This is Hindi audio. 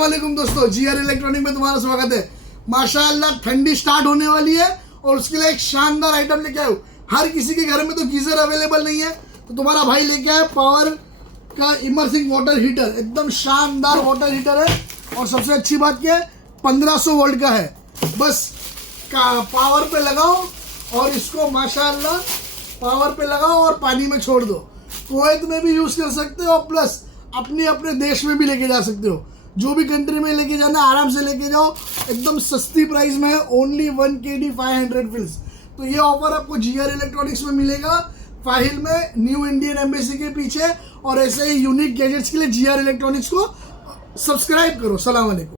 अस्सलाम वालेकुम दोस्तों, जीआर इलेक्ट्रॉनिक में तुम्हारा स्वागत है। माशाअल्लाह ठंडी स्टार्ट होने वाली है और उसके लिए एक शानदार आइटम लेके आया हूँ। हर किसी के घर में तो गीजर अवेलेबल नहीं है, तो तुम्हारा भाई लेके आया पावर का इमर्सिंग वाटर हीटर। एकदम शानदार वाटर हीटर है और सबसे अच्छी बात क्या है, 1500 वोल्ट का है। बस पावर पे लगाओ और इसको माशाअल्लाह पावर पे लगाओ और पानी में छोड़ दो। कुवैत में भी यूज कर सकते हो, प्लस अपने देश में भी लेके जा सकते हो। जो भी कंट्री में लेके जाना आराम से लेके जाओ, एकदम सस्ती प्राइस में है। Only 1 KD 500 फिल्स। तो ये ऑफर आपको जीआर इलेक्ट्रॉनिक्स में मिलेगा, फाहिल में, न्यू इंडियन एम्बेसी के पीछे। और ऐसे ही यूनिक गैजेट्स के लिए जीआर इलेक्ट्रॉनिक्स को सब्सक्राइब करो। सलाम अलैकुम।